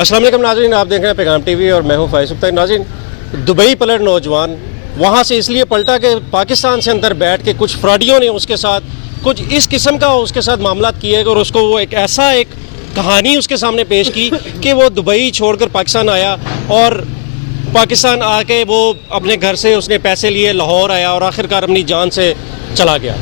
अस्सलाम वालेकुम नाज़रीन, आप देख रहे हैं पैगाम टीवी और मैं हूं फ़ाइज़ सुख्तार। नाज़रीन, दुबई पलट नौजवान वहां से इसलिए पलटा कि पाकिस्तान से अंदर बैठ के कुछ फ्रॉडियों ने उसके साथ कुछ इस किस्म का उसके साथ मामला किए और उसको वो एक ऐसा एक कहानी उसके सामने पेश की कि वो दुबई छोड़कर पाकिस्तान आया और पाकिस्तान आके वो अपने घर से उसने पैसे लिए, लाहौर आया और आखिरकार अपनी जान से चला गया।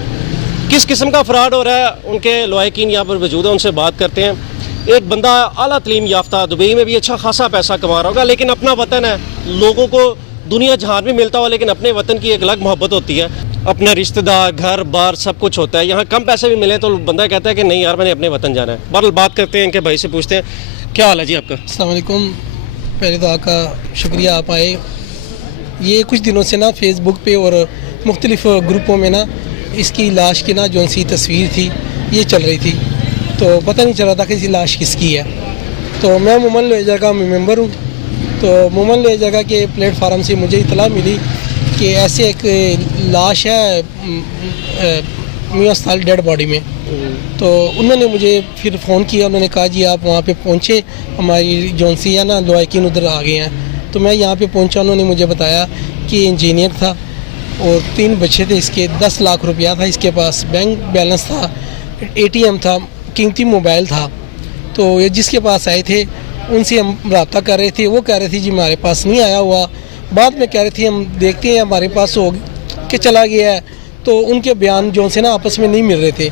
किस किस्म का फ्रॉड हो रहा है, उनके लवाहिकीन यहाँ पर मौजूद है, उनसे बात करते हैं। एक बंदा आला तलीम याफ्ता, दुबई में भी अच्छा खासा पैसा कमा रहा होगा, लेकिन अपना वतन है, लोगों को दुनिया जहान भी मिलता हो, लेकिन अपने वतन की एक अलग मोहब्बत होती है। अपना रिश्तेदार, घर बार सब कुछ होता है। यहाँ कम पैसे भी मिले तो बंदा कहता है कि नहीं यार, मैंने अपने वतन जाना है। बहरहाल बात करते हैं इनके भाई से, पूछते हैं क्या हाल है जी आपका। अस्सलाम वालेकुम। पहले तो आपका शुक्रिया, आप आए। ये कुछ दिनों से ना फेसबुक पे और मुख्तलिफ ग्रुपों में ना इसकी लाश की ना जो सी तस्वीर थी ये चल रही थी, तो पता नहीं चल रहा था कि इसी लाश किसकी है। तो मैं मोमन लेजर का मेंबर हूँ, तो मोमन लेजर के प्लेटफार्म से मुझे इतला मिली कि ऐसे एक लाश है मियां अस्पताल डेड बॉडी में। तो उन्होंने मुझे फिर फ़ोन किया, उन्होंने कहा जी आप वहाँ पे पहुँचे, हमारी जौनसी है ना लवाहिकीन उधर आ गए हैं। तो मैं यहाँ पे पहुँचा, उन्होंने मुझे बताया कि इंजीनियर था और 3 बच्चे थे इसके, 10 लाख रुपया था इसके पास, बैंक बैलेंस था, ATM था, कीमती मोबाइल था। तो ये जिसके पास आए थे उनसे हम रब्ता कर रहे थे, वो कह रहे थे जी हमारे पास नहीं आया हुआ। बाद में कह रहे थे हम देखते हैं हमारे पास हो के चला गया है। तो उनके बयान जो से ना आपस में नहीं मिल रहे थे,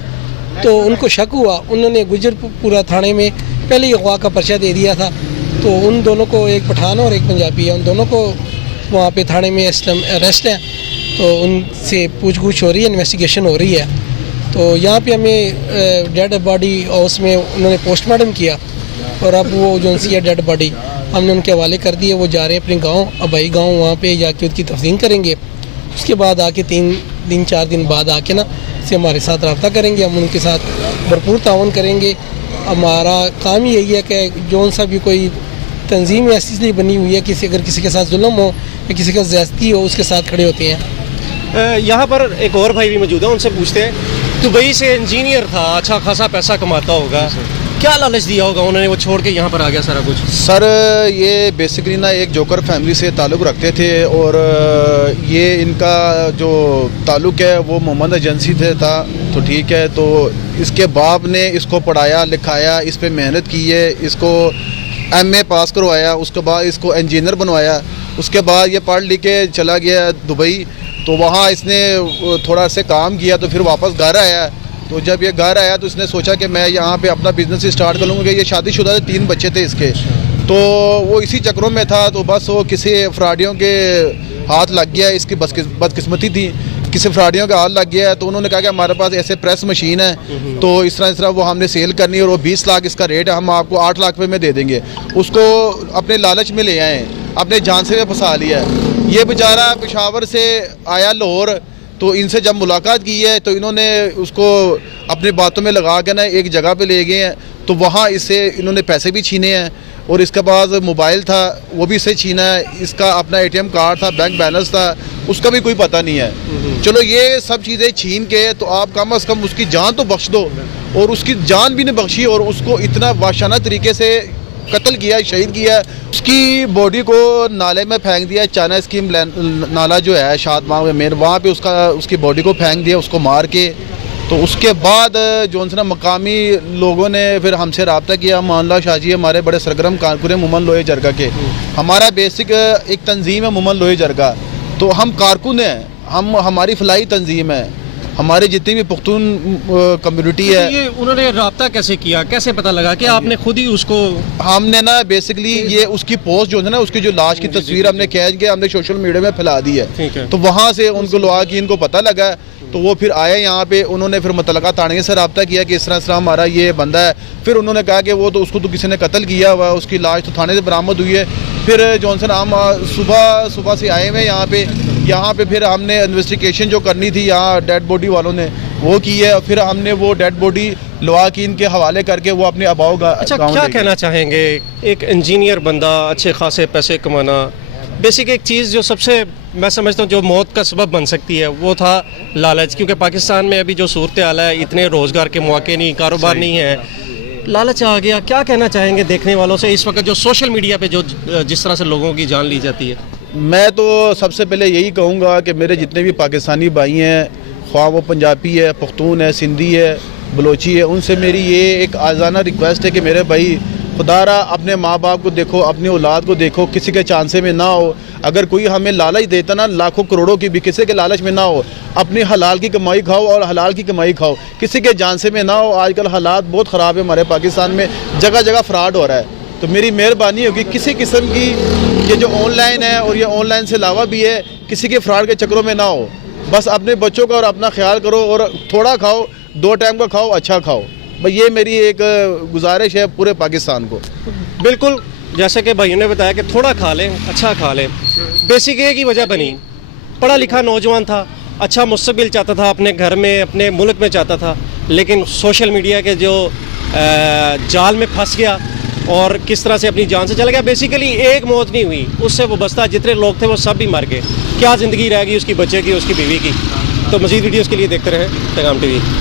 तो उनको शक हुआ। उन्होंने गुजरपुरा थाने में पहले ही अगवा का पर्चा दे दिया था। तो उन दोनों को, एक पठान और एक पंजाबी है, उन दोनों को वहाँ पे थाने में अरेस्ट है। तो उनसे पूछ गछ हो रही है, इन्वेस्टिगेशन हो रही है। तो यहाँ पे हमें डेड बॉडी हाउस में उन्होंने पोस्टमार्टम किया और अब वो जो सी है डेड बॉडी हमने उनके हवाले कर दिए। वो जा रहे हैं अपने गांव, अबाई गांव, वहाँ पे जाके उसकी तफ्सीन करेंगे। उसके बाद आके 3-4 दिन बाद आके ना से हमारे साथ रब्ता करेंगे, हम उनके साथ भरपूर ताउन करेंगे। हमारा काम ही यही है कि जौन सा भी कोई तंजीम ऐसी इसलिए बनी हुई है, अगर किसी के साथ जुल्म हो या किसी का ज़्यादती हो, उसके साथ खड़े होते हैं। यहाँ पर एक और भाई भी मौजूद है, उनसे पूछते हैं। दुबई से इंजीनियर था, अच्छा खासा पैसा कमाता होगा, क्या लालच दिया होगा उन्होंने, वो छोड़ के यहाँ पर आ गया सारा कुछ? सर ये बेसिकली ना एक जोकर फैमिली से ताल्लुक़ रखते थे और ये इनका जो ताल्लुक़ है वो मोहम्मद एजेंसी से था। तो ठीक है, तो इसके बाप ने इसको पढ़ाया लिखाया, इस पर मेहनत की है, इसको MA पास करवाया, उसके बाद इसको इंजीनियर बनवाया। उसके बाद ये पढ़ लिख के चला गया दुबई। तो वहाँ इसने थोड़ा से काम किया, तो फिर वापस घर आया। तो जब ये घर आया तो इसने सोचा कि मैं यहाँ पे अपना बिज़नेस स्टार्ट कर लूँगा। ये शादीशुदा थे, 3 बच्चे थे इसके। तो वो इसी चक्रों में था, तो बस वो किसी फ्रॉडियों के हाथ लग गया। इसकी बदकिस्मती थी, किसी फ्रॉडियों का हाथ लग गया है। तो उन्होंने कहा कि हमारे पास ऐसे प्रेस मशीन है, तो इस तरह वो हमने सेल करनी है और वो 20 लाख इसका रेट है, हम आपको 8 लाख रुपये में दे देंगे। उसको अपने लालच में ले आए, अपने जान से फंसा लिया। ये बेचारा पेशावर से आया लाहौर, तो इनसे जब मुलाकात की है तो इन्होंने उसको अपनी बातों में लगा के ना एक जगह पे ले गए हैं। तो वहाँ इससे इन्होंने पैसे भी छीने हैं और इसके पास मोबाइल था वो भी इससे छीना है। इसका अपना ATM कार्ड था, बैंक बैलेंस था, उसका भी कोई पता नहीं है। चलो ये सब चीज़ें छीन के तो आप कम अज़ कम उसकी जान तो बख्श दो, और उसकी जान भी नहीं बख्शी और उसको इतना वाशाना तरीके से कत्ल किया, शहीद किया। उसकी बॉडी को नाले में फेंक दिया, चाइना स्कीम नाला जो है शादमाग में, वहाँ पे उसकी बॉडी को फेंक दिया, उसको मार के। तो उसके बाद जो ना मकामी लोगों ने फिर हमसे रब्ता किया। मोहल्ला शाजी हमारे बड़े सरगर्म कारकुन हैं मोमन लोहे जरगा के। हमारा बेसिक एक तंजीम है मोमन लोहे जरगा, तो हम कारकुन हैं, हमारी फलाई तंजीम है। हमारे जितनी भी पुख्तून कम्युनिटी है। ये उन्होंने रब्ता कैसे किया, कैसे पता लगा कि आपने खुद ही उसको? हमने ना बेसिकली ये उसकी पोस्ट जो है ना, उसकी जो लाश की तस्वीर हमने खींच के हमने सोशल मीडिया में फैला दी है। तो वहाँ से उनको लोहा की इनको पता लगा, तो वो फिर आए यहाँ पे। उन्होंने फिर मुतलका थाने से रब्ता किया कि इस तरह हमारा ये बंदा है। फिर उन्होंने कहा कि वो तो उसको तो किसी ने कत्ल किया हुआ है, उसकी लाश तो थाने से बरामद हुई है। फिर जॉनसन हम सुबह से आए हुए यहाँ पे फिर हमने इन्वेस्टिगेशन जो करनी थी यहाँ डेड बॉडी वालों ने वो की है। फिर हमने वो डेड बॉडी लवाकीन के हवाले करके वो अपने अबाव का। अच्छा, क्या कहना चाहेंगे, एक इंजीनियर बंदा, अच्छे खासे पैसे कमाना, बेसिक एक चीज़ जो सबसे मैं समझता हूँ जो मौत का सबब बन सकती है वो था लालच। क्योंकि पाकिस्तान में अभी जो सूरत हाल है, इतने रोज़गार के मौके नहीं, कारोबार नहीं है, लालच आ गया, क्या कहना चाहेंगे देखने वालों से इस वक्त जो सोशल मीडिया पे जो जिस तरह से लोगों की जान ली जाती है? मैं तो सबसे पहले यही कहूँगा कि मेरे जितने भी पाकिस्तानी भाई हैं, ख्वाह वो पंजाबी है, पख्तून है, सिंधी है, बलोची है, उनसे मेरी ये एक आज़ाना रिक्वेस्ट है कि मेरे भाई खुदारा अपने माँ बाप को देखो, अपनी औलाद को देखो, किसी के चांसे में ना हो। अगर कोई हमें लालच देता ना लाखों करोड़ों की भी, किसी के लालच में ना हो, अपनी हलाल की कमाई खाओ और हलाल की कमाई खाओ, किसी के जानसे में ना हो। आजकल हालात बहुत ख़राब है हमारे पाकिस्तान में, जगह जगह फ्रॉड हो रहा है। तो मेरी मेहरबानी होगी किसी किस्म की ये जो ऑनलाइन है और ये ऑनलाइन से अलावा भी है, किसी के फ्रॉड के चक्रों में ना हो। बस अपने बच्चों का और अपना ख्याल करो और थोड़ा खाओ, 2 टाइम का खाओ, अच्छा खाओ। भाई ये मेरी एक गुजारिश है पूरे पाकिस्तान को। बिल्कुल, जैसे कि भाइयों ने बताया कि थोड़ा खा लें, अच्छा खा लें। बेसिक एक ही वजह बनी, पढ़ा लिखा नौजवान था, अच्छा मुस्तकबिल चाहता था, अपने घर में अपने मुल्क में चाहता था, लेकिन सोशल मीडिया के जो जाल में फंस गया और किस तरह से अपनी जान से चला गया। बेसिकली एक मौत नहीं हुई, उससे वो बस्ता जितने लोग थे वो सब भी मर गए। क्या ज़िंदगी रहेगी उसकी, बच्चे की, उसकी बीवी की। तो मज़ीद वीडियोज़ के लिए देखते रहें पैगाम TV।